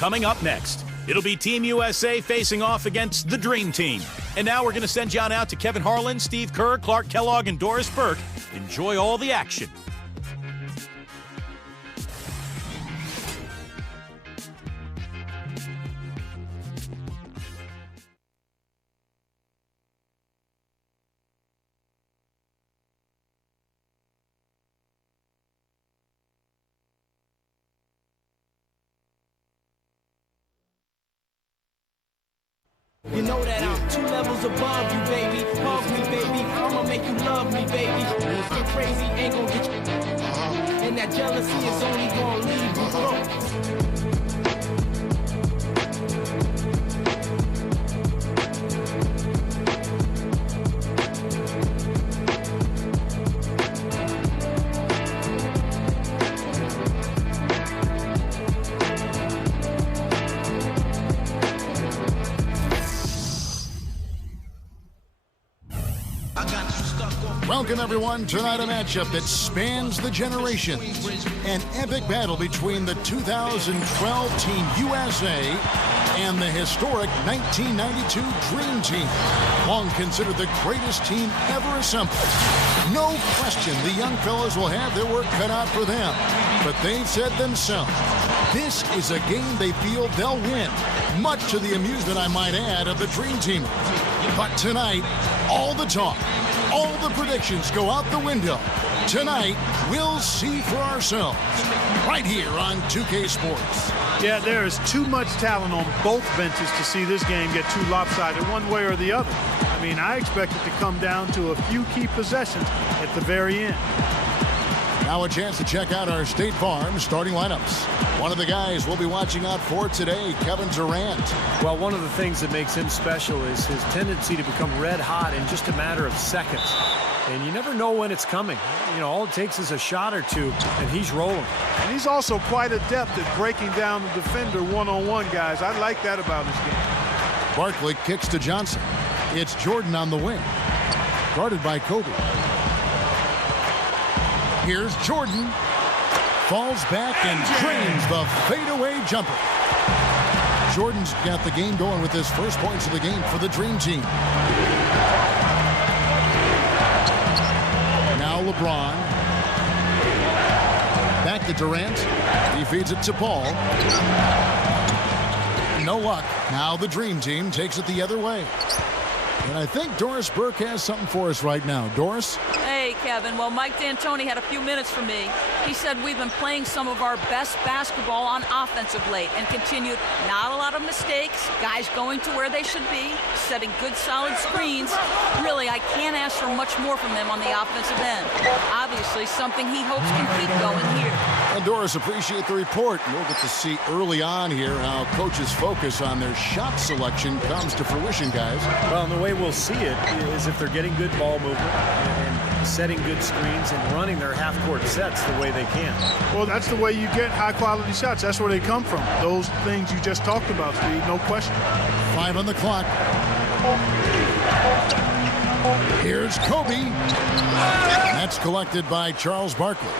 coming up next. It'll be Team USA facing off against the Dream Team. And now we're going to send you on out to Kevin Harlan, Steve Kerr, Clark Kellogg, and Doris Burke. Enjoy all the action. You know that I'm 2 levels above you, baby. Hug me, baby. I'ma make you love me, baby. Get crazy, ain't gon' get you. And that jealousy is only gon' leave you broke. Welcome, everyone. Tonight, a matchup that spans the generations. An epic battle between the 2012 Team USA and the historic 1992 Dream Team, long considered the greatest team ever assembled. No question the young fellas will have their work cut out for them, but they've said themselves, this is a game they feel they'll win, much to the amusement, I might add, of the Dream Team. But tonight, all the talk, all the predictions go out the window. Tonight, we'll see for ourselves, right here on 2K Sports. Yeah, there is too much talent on both benches to see this game get too lopsided one way or the other. I mean, I expect it to come down to a few key possessions at the very end. Now a chance to check out our State Farm starting lineups. One of the guys we'll be watching out for today, Kevin Durant. Well, one of the things that makes him special is his tendency to become red hot in just a matter of seconds. And you never know when it's coming. You know, all it takes is a shot or two, and he's rolling. And he's also quite adept at breaking down the defender one-on-one, guys. I like that about his game. Barkley kicks to Johnson. It's Jordan on the wing, guarded by Kobe. Here's Jordan. Falls back and drains the fadeaway jumper. Jordan's got the game going with his first points of the game for the Dream Team. Now LeBron. Back to Durant. He feeds it to Paul. No luck. Now the Dream Team takes it the other way. And I think Doris Burke has something for us right now. Doris? Hey, Kevin. Well, Mike D'Antoni had a few minutes for me. He said we've been playing some of our best basketball on offense of late, and continued, not a lot of mistakes, guys going to where they should be, setting good solid screens. Really, I can't ask for much more from them on the offensive end. Obviously, something he hopes can keep going here. And Doris, appreciate the report. We'll get to see early on here how coaches focus on their shot selection comes to fruition, guys. Well, and the way we'll see it is if they're getting good ball movement and setting good screens and running their half-court sets the way they can. Well, that's the way you get high-quality shots. That's where they come from. Those things you just talked about, Steve, no question. 5 on the clock. Here's Kobe. That's collected by Charles Barkley.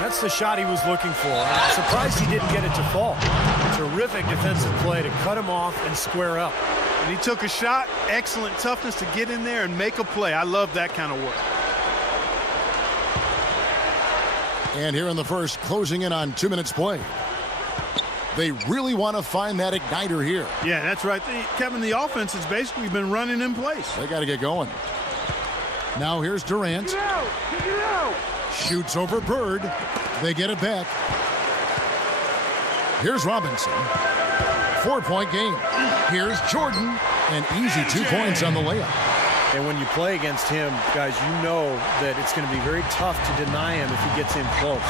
That's the shot he was looking for. I'm surprised he didn't get it to fall. Terrific defensive play to cut him off and square up. And he took a shot, excellent toughness to get in there and make a play. I love that kind of work. And here in the first, closing in on 2 minutes play. They really want to find that igniter here. Yeah, that's right. Kevin, the offense has basically been running in place. They got to get going. Now here's Durant. Get out. Shoots over Bird. They get it back. Here's Robinson. 4-point game. Here's Jordan. An easy 2 points on the layup. And when you play against him, guys, you know that it's going to be very tough to deny him if he gets in close.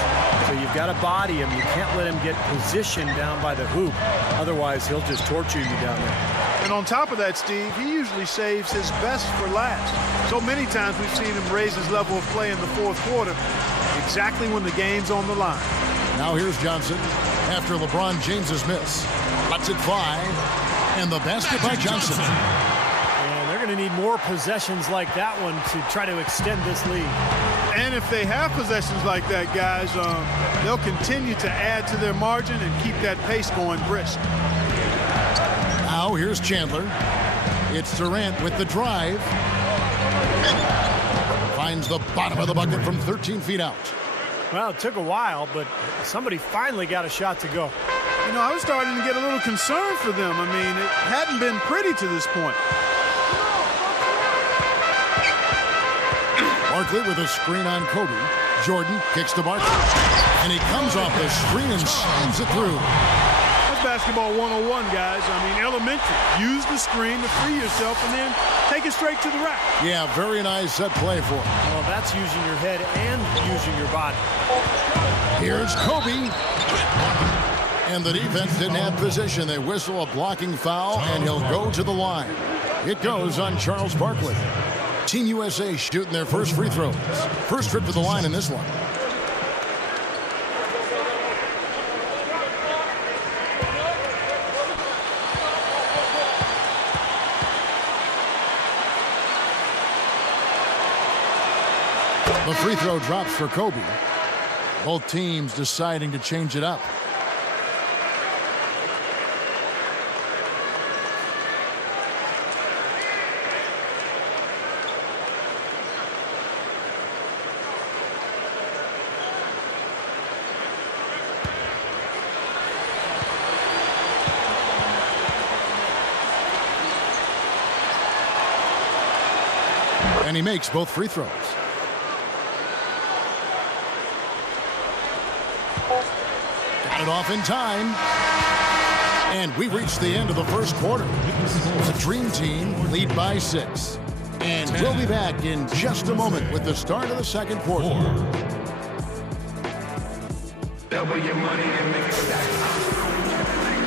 So you've got to body him. You can't let him get positioned down by the hoop. Otherwise, he'll just torture you down there. And on top of that, Steve, he usually saves his best for last. So many times we've seen him raise his level of play in the fourth quarter, exactly when the game's on the line. Now here's Johnson after LeBron James's miss. Lets it fly. And the basket by Johnson. And they're going to need more possessions like that one to try to extend this lead. And if they have possessions like that, guys, they'll continue to add to their margin and keep that pace going brisk. Now here's Chandler. It's Durant with the drive. Finds the bottom of the bucket from 13 feet out. Well, it took a while, but somebody finally got a shot to go. You know, I was starting to get a little concerned for them. I mean, it hadn't been pretty to this point. Barkley with a screen on Kobe. Jordan kicks to Barkley. And he comes off the screen and slams it through. That's basketball 101, guys. I mean, elementary. Use the screen to free yourself and then take it straight to the rack. Yeah, very nice set play for him. Well, that's using your head and using your body. Here's Kobe. And the defense didn't have position. They whistle a blocking foul, and he'll go to the line. It goes on Charles Barkley. Team USA shooting their first free throws. First trip to the line in this one. The free throw drops for Kobe. Both teams deciding to change it up. And he makes both free throws. Got it off in time. And we reached the end of the first quarter. The Dream Team lead by 6. And we'll be back in just a moment with the start of the second quarter. Double your money and make it stack.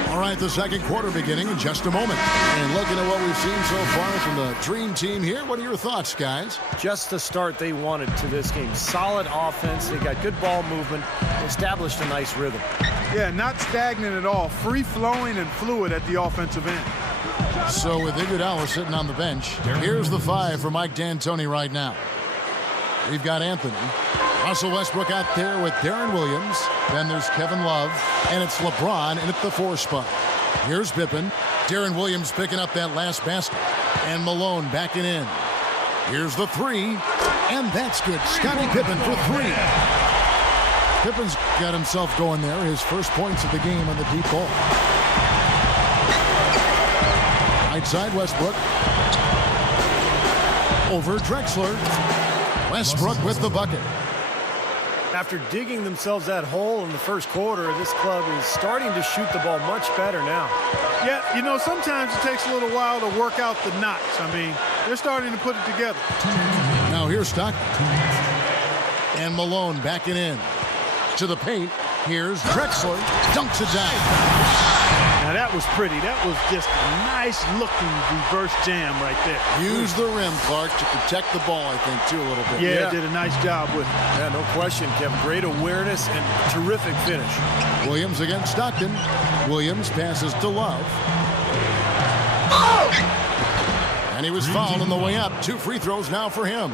All right, the second quarter beginning in just a moment. And looking at what we've seen so far from the Dream Team here, what are your thoughts, guys? Just the start they wanted to this game. Solid offense. They got good ball movement. Established a nice rhythm. Yeah, not stagnant at all. Free-flowing and fluid at the offensive end. So with Iguodala sitting on the bench, here's the 5 for Mike D'Antoni right now. We've got Anthony. Russell Westbrook out there with Darren Williams. Then there's Kevin Love. And it's LeBron in at the 4 spot. Here's Pippen. Darren Williams picking up that last basket. And Malone backing in. Here's the 3. And that's good. Scottie Pippen for 3. Pippen's got himself going there. His first points of the game on the deep ball. Right side, Westbrook. Over Drexler. Westbrook with the bucket. After digging themselves that hole in the first quarter, this club is starting to shoot the ball much better now. Yeah, you know, sometimes it takes a little while to work out the knots. I mean, they're starting to put it together. Now here's Stockton. And Malone backing in. To the paint. Here's Drexler. Dunks it down. Now that was pretty. That was just a nice-looking reverse jam right there. Use the rim, Clark, to protect the ball, I think, too, a little bit. Yeah, did a nice job with it. Yeah, no question, Kevin. Great awareness and terrific finish. Williams against Stockton. Williams passes to Love. And he was fouled on the way up. 2 free throws now for him.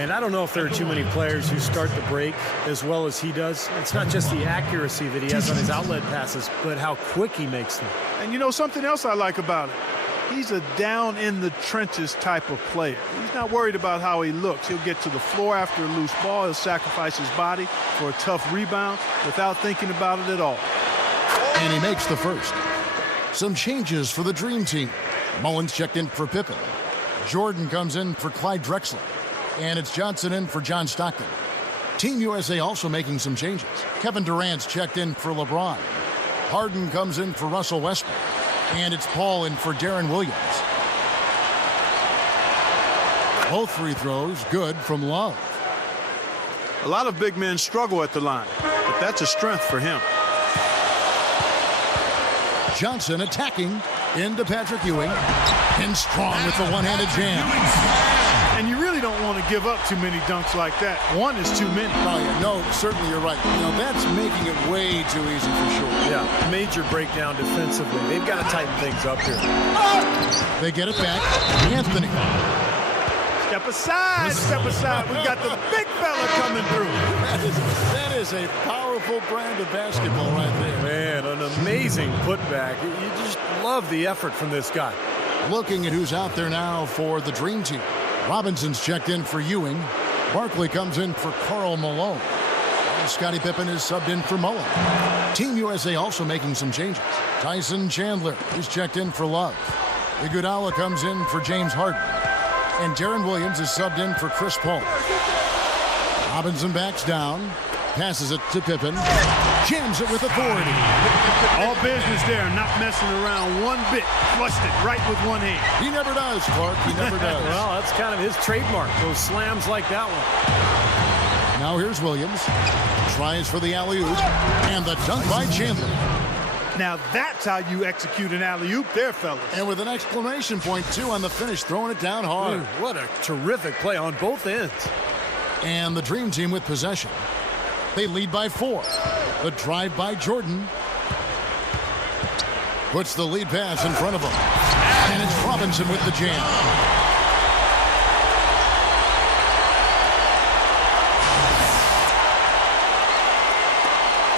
And I don't know if there are too many players who start the break as well as he does. It's not just the accuracy that he has on his outlet passes, but how quick he makes them. And you know something else I like about it? He's a down-in-the-trenches type of player. He's not worried about how he looks. He'll get to the floor after a loose ball. He'll sacrifice his body for a tough rebound without thinking about it at all. And he makes the first. Some changes for the Dream Team. Mullins checked in for Pippen. Jordan comes in for Clyde Drexler. And it's Johnson in for John Stockton. Team USA also making some changes. Kevin Durant's checked in for LeBron. Harden comes in for Russell Westbrook. And it's Paul in for Darren Williams. Both free throws good from Love. A lot of big men struggle at the line, but that's a strength for him. Johnson attacking into Patrick Ewing. And strong with the one-handed jam. And you really don't want to give up too many dunks like that. One is too many. Oh, yeah. No, certainly you're right. You know, that's making it way too easy for sure. Yeah, major breakdown defensively. They've got to tighten things up here. They get it back. Anthony. Step aside, step aside. We got the big fella Iguodala coming through. That is a powerful brand of basketball right there. Man, an amazing putback. You just love the effort from this guy. Looking at who's out there now for the Dream Team. Robinson's checked in for Ewing. Barkley comes in for Karl Malone. And Scottie Pippen is subbed in for Mullen. Team USA also making some changes. Tyson Chandler is checked in for Love. Iguodala comes in for James Harden. And Deron Williams is subbed in for Chris Paul. Robinson backs down. Passes it to Pippen. Jams it with authority. All business there, not messing around one bit. Flushed it right with one hand. He never does, Clark. He never does. Well, that's kind of his trademark, those slams like that one. Now here's Williams. Tries for the alley-oop. And the dunk by Chandler. Now that's how you execute an alley-oop there, fellas. And with an exclamation point, too, on the finish, throwing it down hard. What a terrific play on both ends. And the Dream Team with possession. They lead by 4. The drive by Jordan. Puts the lead pass in front of him. And it's Robinson with the jam.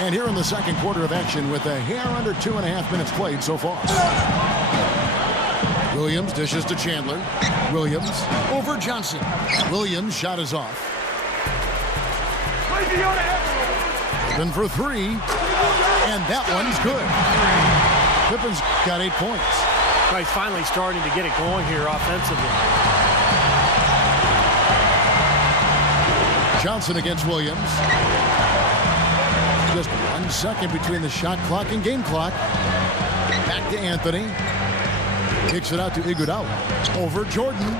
And here in the second quarter of action with a hair under 2.5 minutes played so far. Williams dishes to Chandler. Williams over Johnson. Williams' shot is off. Pippen for 3. And that one's good. Pippen's got 8 points. He's finally starting to get it going here offensively. Johnson against Williams. Just 1 second between the shot clock and game clock. Back to Anthony. Kicks it out to Iguodala. Over Jordan.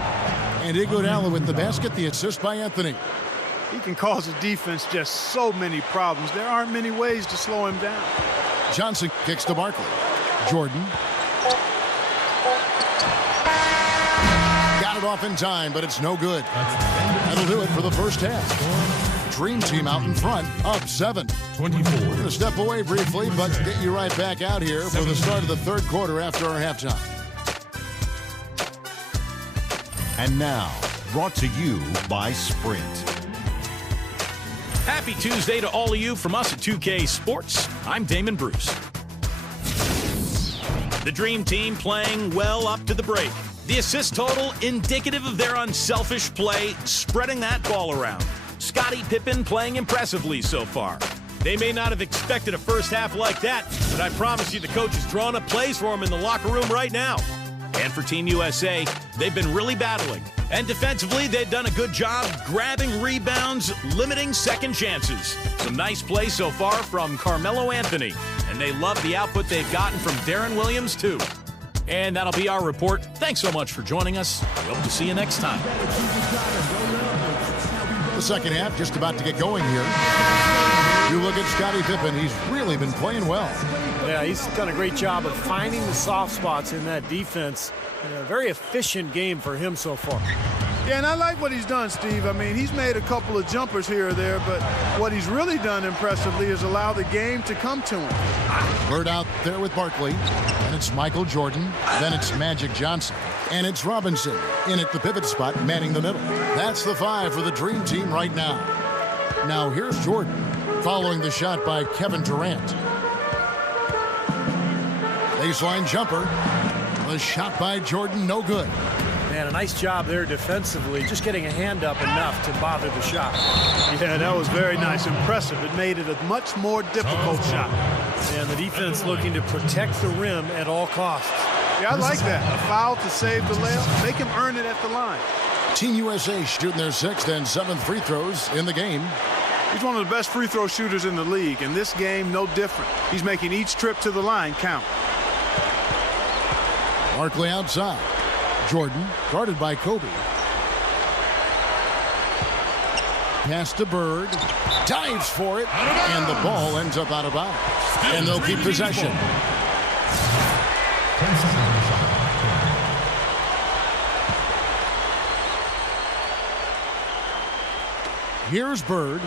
And Iguodala with the basket, the assist by Anthony. He can cause the defense just so many problems. There aren't many ways to slow him down. Johnson kicks to Barkley. Jordan. Got it off in time, but it's no good. That'll do it for the first half. Dream Team out in front, up 7. 24. We're going to step away briefly, but get you right back out here for the start of the third quarter after our halftime. And now, brought to you by Sprint. Happy Tuesday to all of you from us at 2K Sports. I'm Damon Bruce. The Dream Team playing well up to the break. The assist total indicative of their unselfish play, spreading that ball around. Scottie Pippen playing impressively so far. They may not have expected a first half like that, but I promise you the coach is drawing up plays for him in the locker room right now. And for Team USA, they've been really battling. And defensively, they've done a good job grabbing rebounds, limiting second chances. Some nice plays so far from Carmelo Anthony. And they love the output they've gotten from Deron Williams, too. And that'll be our report. Thanks so much for joining us. We hope to see you next time. The second half just about to get going here. You look at Scottie Pippen, he's really been playing well. Yeah, he's done a great job of finding the soft spots in that defense. A very efficient game for him so far. Yeah, and I like what he's done, Steve. I mean, he's made a couple of jumpers here or there, but what he's really done impressively is allow the game to come to him. Bird out there with Barkley. And it's Michael Jordan. Then it's Magic Johnson. And it's Robinson in at the pivot spot, manning the middle. That's the 5 for the Dream Team right now. Now here's Jordan, following the shot by Kevin Durant. Baseline jumper. The shot by Jordan, no good. Man, a nice job there defensively, just getting a hand up enough to bother the shot. Yeah, that was very nice. Impressive. It made it a much more difficult shot. And the defense looking to protect the rim at all costs. Yeah, I like that. A foul to save the layup. Make him earn it at the line. Team USA shooting their 6th and 7th free throws in the game. He's one of the best free throw shooters in the league. In this game, no different. He's making each trip to the line count. Barkley outside. Jordan, guarded by Kobe. Pass to Bird. Dives for it. And the ball ends up out of bounds. And they'll keep possession. Here's Bird.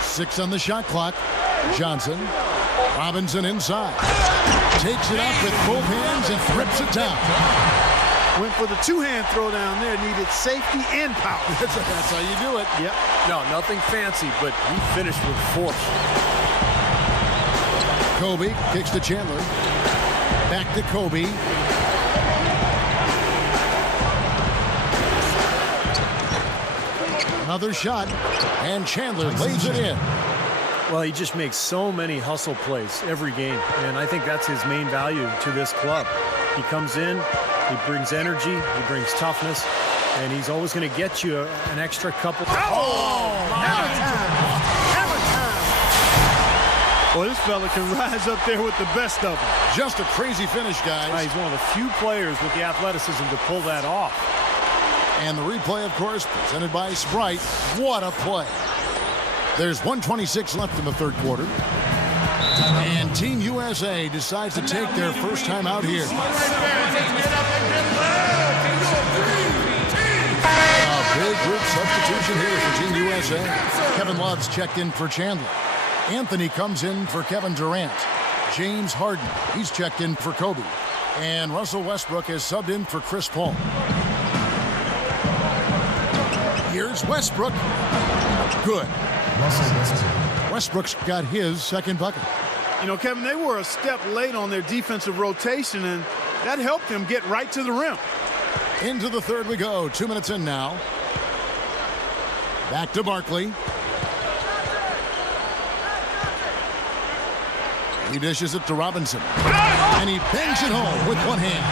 6 on the shot clock. Johnson. Robinson inside. Takes it up with both hands and rips it down. Went for the two-hand throw down there. Needed safety and power. That's how you do it. Yep. No, nothing fancy, but he finished with force. Kobe kicks to Chandler. Back to Kobe. Another shot, and Chandler lays it in. Well, he just makes so many hustle plays every game, and I think that's his main value to this club. He comes in, he brings energy, he brings toughness, and he's always going to get you an extra couple. Hammer time! Well, this fella can rise up there with the best of them. Just a crazy finish, guys. He's one of the few players with the athleticism to pull that off. And the replay, of course, presented by Sprite. What a play. There's 1:26 left in the third quarter. And Team USA decides to take their first time out here. A big group substitution here for Team USA. Kevin Love's checked in for Chandler. Anthony comes in for Kevin Durant. James Harden, he's checked in for Kobe. And Russell Westbrook is subbed in for Chris Paul. Here's Westbrook. Good. Westbrook's got his second bucket. You know, Kevin, they were a step late on their defensive rotation, and that helped them get right to the rim. Into the third we go. 2 minutes in now. Back to Barkley. He dishes it to Robinson. And he bangs it home with one hand.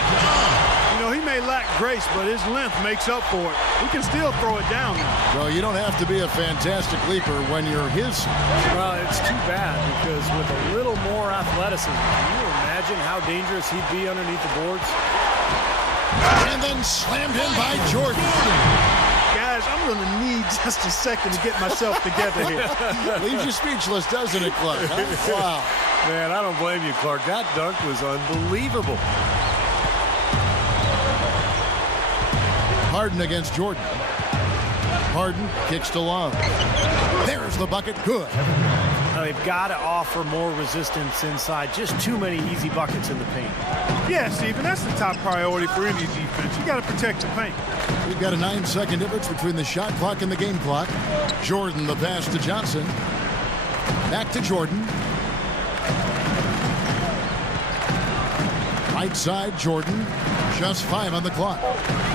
You know, he may lack grace, but his length makes up for it. He can still throw it down now. Well, you don't have to be a fantastic leaper when you're his. Well, it's too bad because with a little more athleticism, can you imagine how dangerous he'd be underneath the boards? And then slammed in by Jordan. Guys, I'm going to need just a second to get myself together here. Leaves you speechless, doesn't it, Clark? Huh? Wow. Man, I don't blame you, Clark. That dunk was unbelievable. Harden against Jordan. Harden kicks to Love. There's the bucket. Good. Now, they've got to offer more resistance inside. Just too many easy buckets in the paint. Yeah, Stephen, that's the top priority for any defense. You got to protect the paint. We've got a 9-second difference between the shot clock and the game clock. Jordan, the pass to Johnson. Back to Jordan. Right side, Jordan. Just 5 on the clock.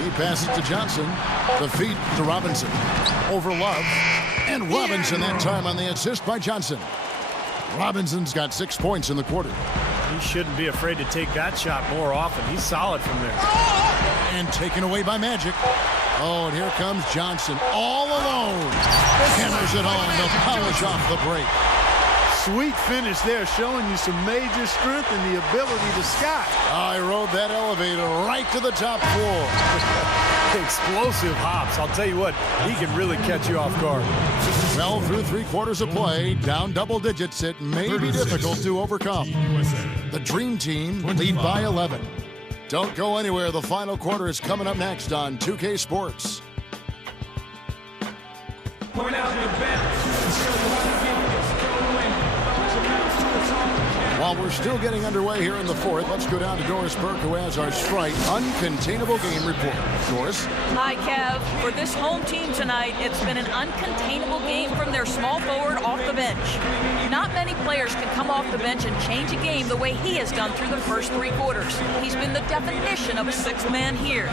He passes to Johnson. The feed to Robinson. Over Love. And Robinson that time on the assist by Johnson. Robinson's got 6 points in the quarter. He shouldn't be afraid to take that shot more often. He's solid from there. And taken away by Magic. Oh, and here comes Johnson all alone. Hammers it home to polish off the break. Sweet finish there, showing you some major strength and the ability to sky. I rode that elevator right to the top floor. Explosive hops. I'll tell you what, he can really catch you off guard. Well, through 3 quarters of play, down double digits, it may be difficult to overcome. The Dream Team lead by 11. Don't go anywhere. The final quarter is coming up next on 2K Sports. Point out your best. While we're still getting underway here in the fourth, let's go down to Doris Burke, who has our Sprite Uncontainable Game Report. Doris? Hi, Kev. For this home team tonight, it's been an uncontainable game from their small forward off the bench. Not many players can come off the bench and change a game the way he has done through the first 3 quarters. He's been the definition of a 6th man here.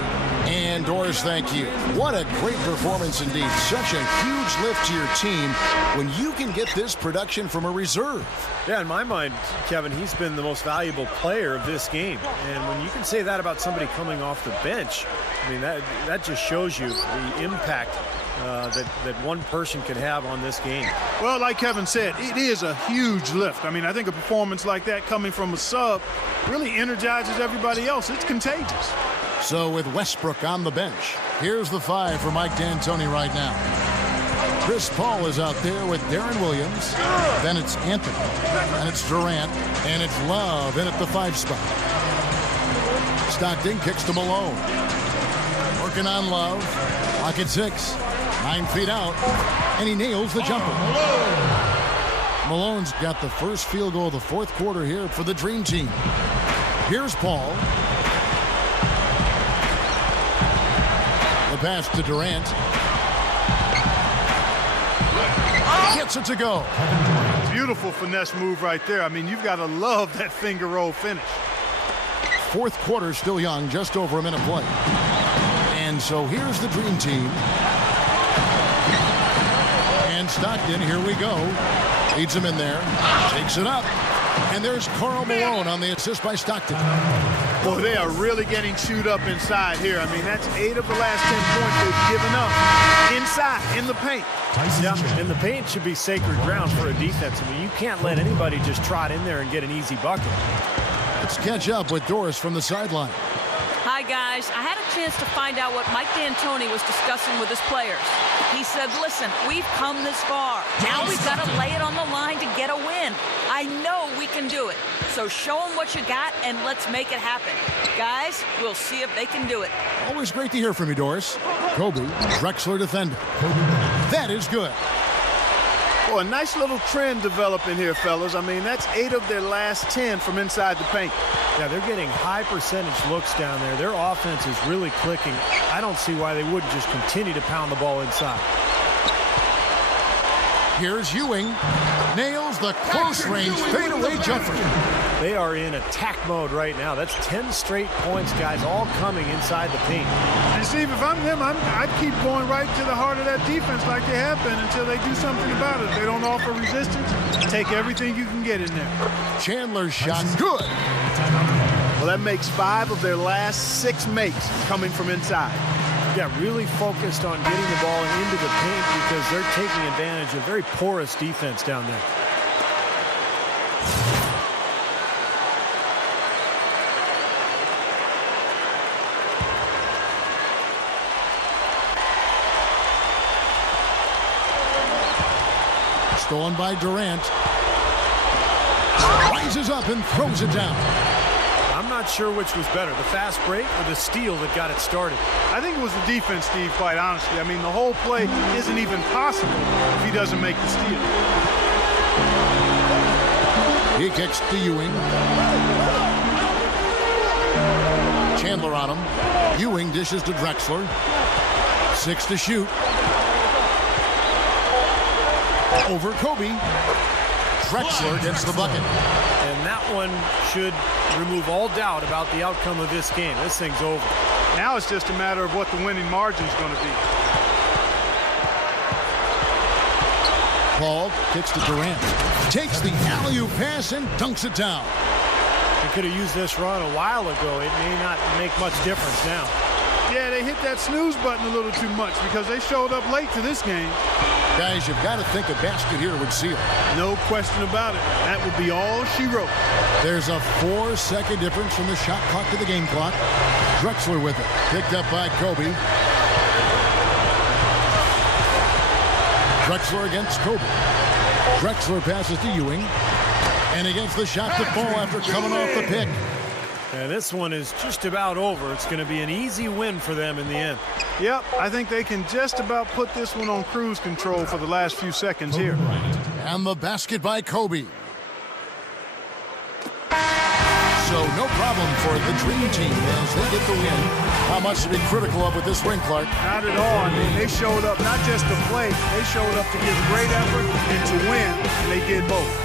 And Doris, thank you. What a great performance indeed. Such a huge lift to your team when you can get this production from a reserve. Yeah, in my mind, Kevin, he's been the most valuable player of this game. And when you can say that about somebody coming off the bench, I mean, that just shows you the impact that one person can have on this game. Well, like Kevin said, it is a huge lift. I mean, I think a performance like that coming from a sub really energizes everybody else. It's contagious. So with Westbrook on the bench, here's the 5 for Mike D'Antoni right now. Chris Paul is out there with Darren Williams. Then it's Anthony. And it's Durant. And it's Love in at the 5 spot. Stockton kicks to Malone. Working on Love. Clock at 6. 9 feet out. And he nails the jumper. Malone's got the first field goal of the 4th quarter here for the Dream Team. Here's Paul. pass to Durant. Gets it to go. Beautiful finesse move right there. I mean, you've got to love that finger roll finish. Fourth quarter still young, just over a minute play. And so here's the dream team. And Stockton, here we go. Leads him in there. Takes it up. And there's Karl Malone on the assist by Stockton. Boy, they are really getting chewed up inside here. I mean, that's 8 of the last 10 points they've given up inside, in the paint. Yeah, and the paint should be sacred ground for a defense. I mean, you can't let anybody just trot in there and get an easy bucket. Let's catch up with Doris from the sideline. Hi, guys. I had a chance to find out what Mike D'Antoni was discussing with his players. He said, listen, we've come this far. Now we've got to lay it on the line to get a win. I know we can do it. So show them what you got, and let's make it happen. Guys, we'll see if they can do it. Always great to hear from you, Doris. Kobe, Drexler defender. That is good. Boy, a nice little trend developing here, fellas. I mean, that's 8 of their last 10 from inside the paint. Yeah, they're getting high percentage looks down there. Their offense is really clicking. I don't see why they wouldn't just continue to pound the ball inside. Here's Ewing. Nails the close-range fadeaway jumper. They are in attack mode right now. That's 10 straight points, guys, all coming inside the paint. And Steve, if I'm them, I'd keep going right to the heart of that defense like they have been until they do something about it. If they don't offer resistance, take everything you can get in there. Chandler's shot, good. Well, that makes 5 of their last 6 makes coming from inside. Yeah, really focused on getting the ball into the paint because they're taking advantage of very porous defense down there. Stolen by Durant. Rises up and throws it down. I'm not sure which was better, the fast break or the steal that got it started. I think it was the defense, Steve, quite honestly. I mean, the whole play isn't even possible if he doesn't make the steal. He kicks to Ewing. Chandler on him. Ewing dishes to Drexler. 6 to shoot. Over Kobe. Drexler gets the bucket. And that one should remove all doubt about the outcome of this game. This thing's over. Now it's just a matter of what the winning margin's going to be. Paul kicks to Durant. Takes the alley-oop pass and dunks it down. They could have used this run a while ago. It may not make much difference now. Yeah, they hit that snooze button a little too much because they showed up late to this game. Guys, you've got to think a basket here would seal. No question about it. That would be all she wrote. There's a 4-second difference from the shot clock to the game clock. Drexler with it. Picked up by Kobe. Drexler against Kobe. Drexler passes to Ewing. And he gets the shot to fall after coming off the pick. And this one is just about over. It's going to be an easy win for them in the end. Yep, I think they can just about put this one on cruise control for the last few seconds here. And the basket by Kobe. So no problem for the Dream Team as they get the win. How much to be critical of with this win, Clark? Not at all. I mean, they showed up not just to play, they showed up to give great effort and to win, and they did both.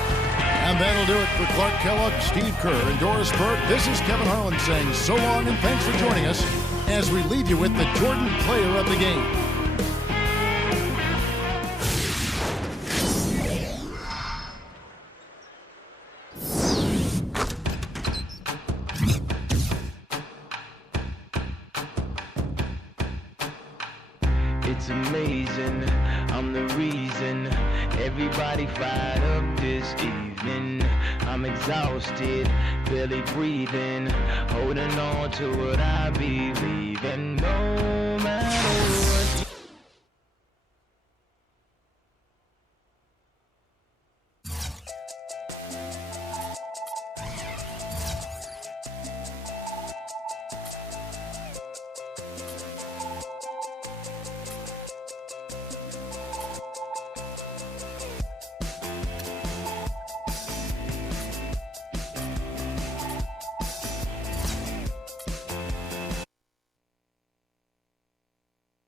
And that'll do it for Clark Kellogg, Steve Kerr, and Doris Burke. This is Kevin Harlan saying so long and thanks for joining us as we leave you with the Jordan player of the game. It's amazing, I'm the reason everybody fired up this evening. I'm exhausted, barely breathing, holding on to what I believe in. No